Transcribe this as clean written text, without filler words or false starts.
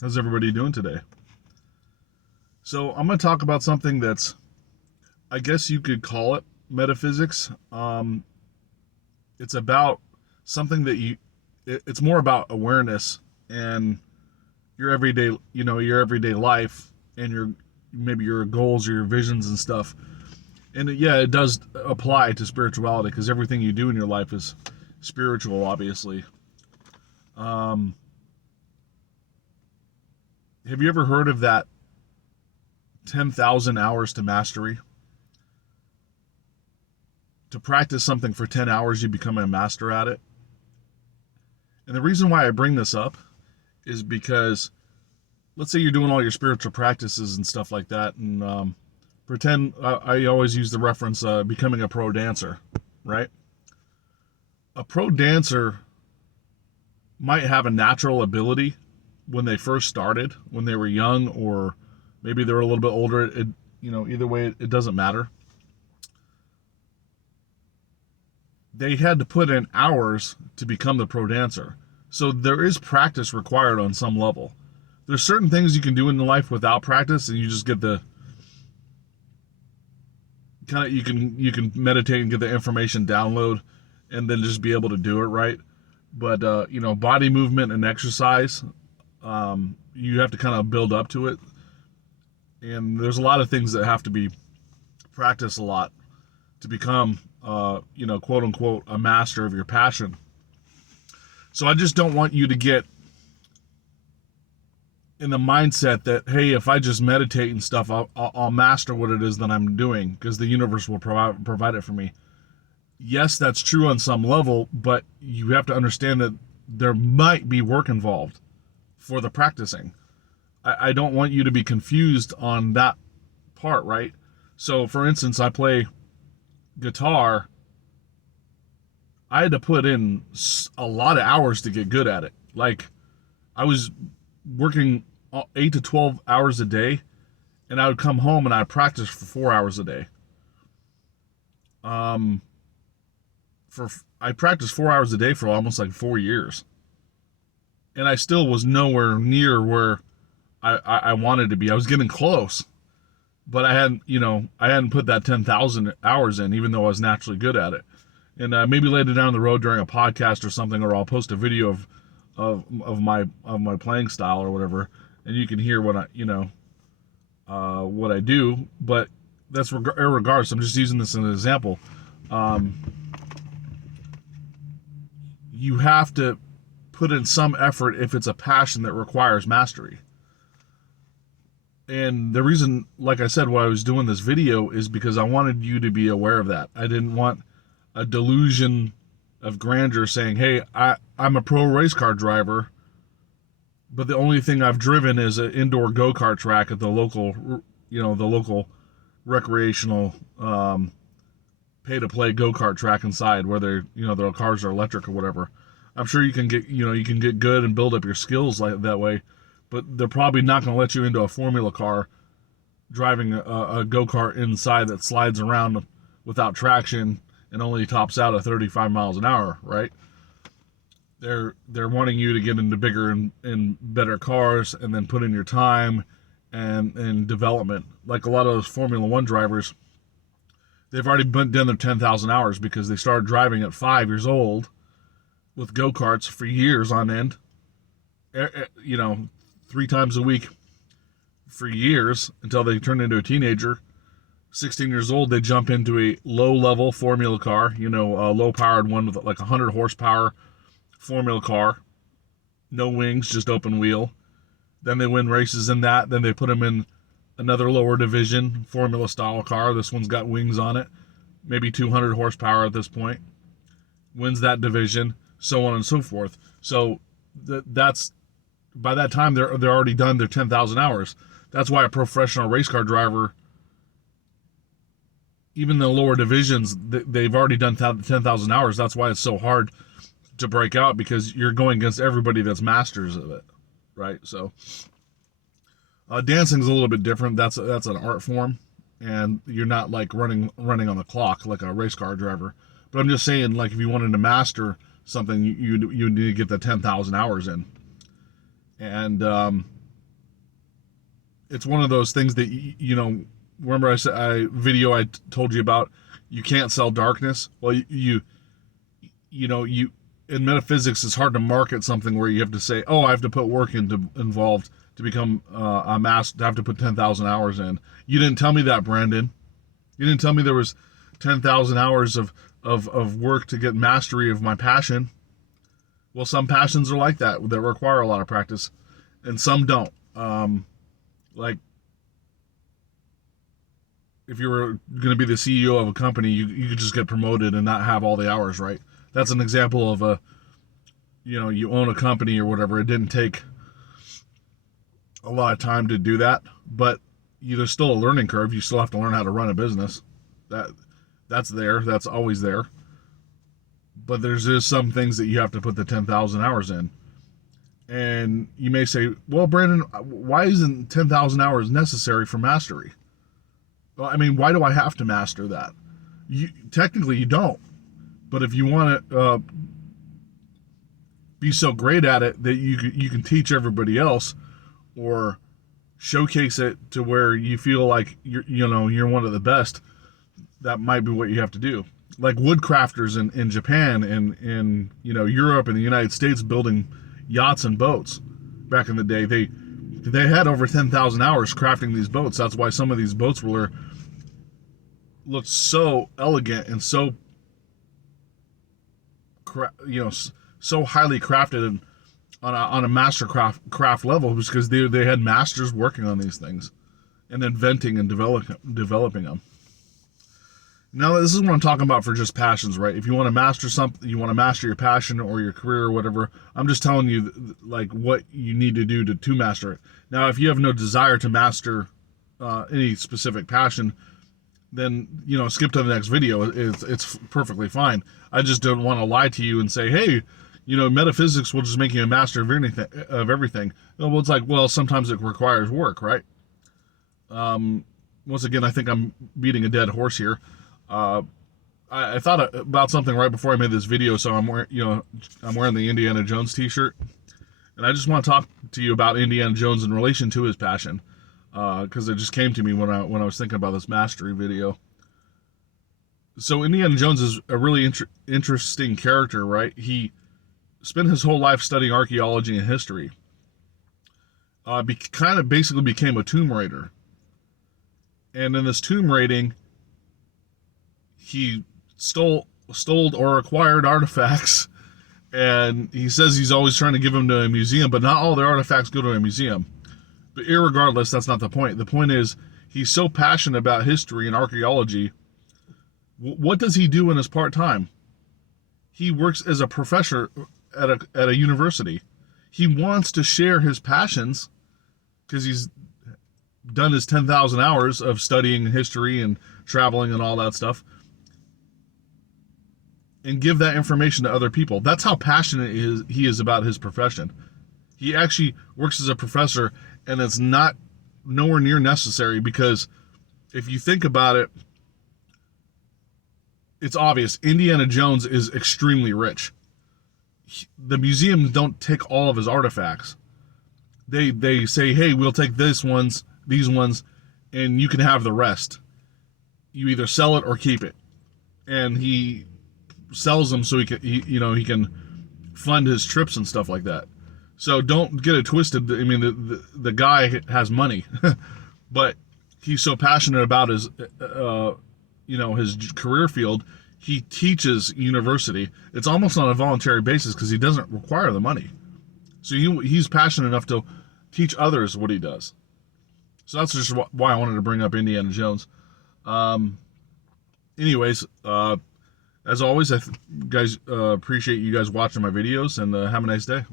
How's everybody doing today? So, I'm going to talk about something that's, I guess you could call it metaphysics. It's about something that it's more about awareness and your everyday, your everyday life and maybe your goals or your visions and stuff. And yeah, it does apply to spirituality because everything you do in your life is spiritual, obviously. Um, have you ever heard of that 10,000 hours to mastery? To practice something for 10 hours, you become a master at it. And the reason why I bring this up is because let's say you're doing all your spiritual practices and stuff like that, and pretend I always use the reference becoming a pro dancer, right? A pro dancer might have a natural ability when they first started, when they were young, or maybe they were a little bit older. Either way, it doesn't matter. They had to put in hours to become the pro dancer. So there is practice required on some level. There's certain things you can do in life without practice, and you just get the kind of you can meditate and get the information download, and then just be able to do it right. But body movement and exercise, you have to kind of build up to it, and there's a lot of things that have to be practiced a lot to become, quote unquote, a master of your passion. So I just don't want you to get in the mindset that, hey, if I just meditate and stuff, I'll master what it is that I'm doing because the universe will provide it for me. Yes, that's true on some level, but you have to understand that there might be work involved for the practicing. I don't want you to be confused on that part, right? So, for instance, I play guitar. I had to put in a lot of hours to get good at it. Like, I was working 8 to 12 hours a day, and I would come home and I'd practice for 4 hours a day. Um, I practiced 4 hours a day for almost like 4 years, and I still was nowhere near where I wanted to be. I was getting close, but I hadn't put that 10,000 hours in, even though I was naturally good at it. And maybe later down the road during a podcast or something, or I'll post a video of my playing style or whatever, and you can hear what I do. But that's irregardless. I'm just using this as an example. Um, you have to put in some effort if it's a passion that requires mastery. And the reason, like I said, why I was doing this video is because I wanted you to be aware of that. I didn't want a delusion of grandeur saying, hey, I'm a pro race car driver, but the only thing I've driven is an indoor go-kart track at the local recreational pay-to-play go-kart track inside where their cars are electric or whatever. I'm sure you can get good and build up your skills like that way, but they're probably not going to let you into a formula car driving a go-kart inside that slides around without traction and only tops out at 35 miles an hour, right? They're wanting you to get into bigger and better cars and then put in your time and development. Like a lot of those Formula One drivers, they've already done their 10,000 hours because they started driving at 5 years old with go karts for years on end. 3 times a week for years until they turned into a teenager. 16 years old, they jump into a low-level formula car, a low-powered one with like 100 horsepower formula car, no wings, just open wheel. Then they win races in that. Then they put them in another lower division formula style car. This one's got wings on it, maybe 200 horsepower at this point. Wins that division, so on and so forth. So that's by that time they're already done their 10,000 hours. That's why a professional race car driver, even the lower divisions, they've already done 10,000 hours. That's why it's so hard to break out, because you're going against everybody that's masters of it, right? So dancing is a little bit different. That's an art form, and you're not like running on the clock like a race car driver. But I'm just saying, like, if you wanted to master something, you need to get the 10,000 hours in. And it's one of those things that remember I told you about, you can't sell darkness. Well, you in metaphysics, it's hard to market something where you have to say, oh, I have to put work involved to become a master, to have to put 10,000 hours in. You didn't tell me that, Brandon. You didn't tell me there was 10,000 hours of work to get mastery of my passion. Well, some passions are like that require a lot of practice, and some don't. Like, if you were going to be the CEO of a company, you could just get promoted and not have all the hours, right? That's an example of you own a company or whatever. It didn't take a lot of time to do that, but there's still a learning curve. You still have to learn how to run a business. That's there. That's always there. But there's just some things that you have to put the 10,000 hours in. And you may say, well, Brandon, why isn't 10,000 hours necessary for mastery? Well, I mean, why do I have to master that? Technically, you don't. But if you want to be so great at it that you can teach everybody else, or showcase it to where you feel like you're one of the best, that might be what you have to do. Like woodcrafters in Japan and in Europe and the United States building yachts and boats back in the day, they had over 10,000 hours crafting these boats. That's why some of these boats looked so elegant and so so highly crafted and on a master craft level, because they had masters working on these things and inventing and developing them. Now, this is what I'm talking about for just passions, right? If you want to master something, you want to master your passion or your career or whatever, I'm just telling you like what you need to do to master it. Now, if you have no desire to master any specific passion, then skip to the next video. It's perfectly fine. I just don't want to lie to you and say, hey, metaphysics will just make you a master of everything. Well, it's like, well, sometimes it requires work, right? Once again, I think I'm beating a dead horse here. I thought about something right before I made this video, so I'm wearing the Indiana Jones t-shirt, and I just want to talk to you about Indiana Jones in relation to his passion, because it just came to me when I was thinking about this mastery video. So Indiana Jones is a really interesting character, right? He spent his whole life studying archaeology and history. Kind of basically became a tomb raider. And in this tomb raiding, he stole or acquired artifacts. And he says he's always trying to give them to a museum, but not all the artifacts go to a museum. But irregardless, that's not the point. The point is, he's so passionate about history and archaeology. What does he do in his part-time? He works as a professor at a university. He wants to share his passions because he's done his 10,000 hours of studying history and traveling and all that stuff, and give that information to other people. That's how passionate he is about his profession. He actually works as a professor, and it's nowhere near necessary, because if you think about it, it's obvious. Indiana Jones is extremely rich. The museums don't take all of his artifacts. They say, hey, we'll take these ones, and you can have the rest. You either sell it or keep it. And he sells them so he can fund his trips and stuff like that. So don't get it twisted. I mean, the guy has money, but he's so passionate about his career field. He teaches university. It's almost on a voluntary basis because he doesn't require the money. So he's passionate enough to teach others what he does. So that's just why I wanted to bring up Indiana Jones. Anyways, as always, guys, appreciate you guys watching my videos, and have a nice day.